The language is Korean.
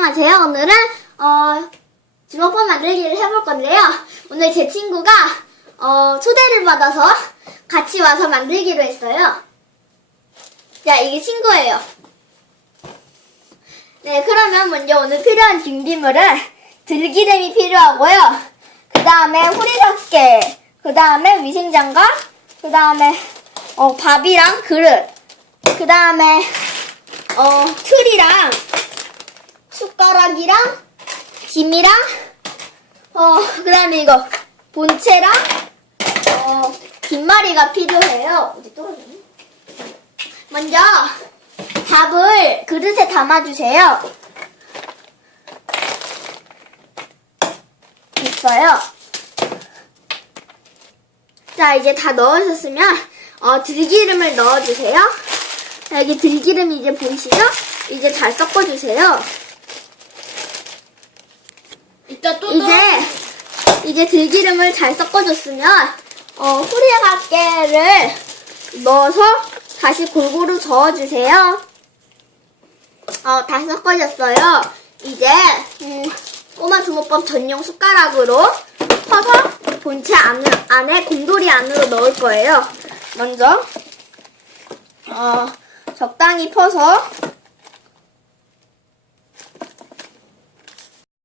안녕하세요. 오늘은 어, 주먹밥 만들기를 해볼 건데요. 오늘 제 친구가 어, 초대를 받아서 같이 와서 만들기로 했어요. 자, 이게 친구예요. 네, 그러면 먼저 오늘 필요한 준비물은 들기름이 필요하고요. 그 다음에 후리삭개, 그 다음에 위생장갑, 그 다음에 어, 밥이랑 그릇, 그 다음에 어, 틀이랑 숟가락이랑 김이랑 어, 그 다음에 이거 본체랑 어, 김말이가 필요해요. 어디 떨어졌니? 먼저 밥을 그릇에 담아주세요. 있어요. 자, 이제 다 넣으셨으면 어, 들기름을 넣어주세요. 자, 여기 들기름 이제 보이시죠? 이제 잘 섞어주세요. 이따 또 이제 이제 들기름을 잘 섞어줬으면 어, 후리갓게를 넣어서 다시 골고루 저어주세요. 어, 다 섞어졌어요. 이제 음, 꼬마 주먹밥 전용 숟가락으로 퍼서 본체 안, 안에 곰돌이 안으로 넣을 거예요. 먼저 어, 적당히 퍼서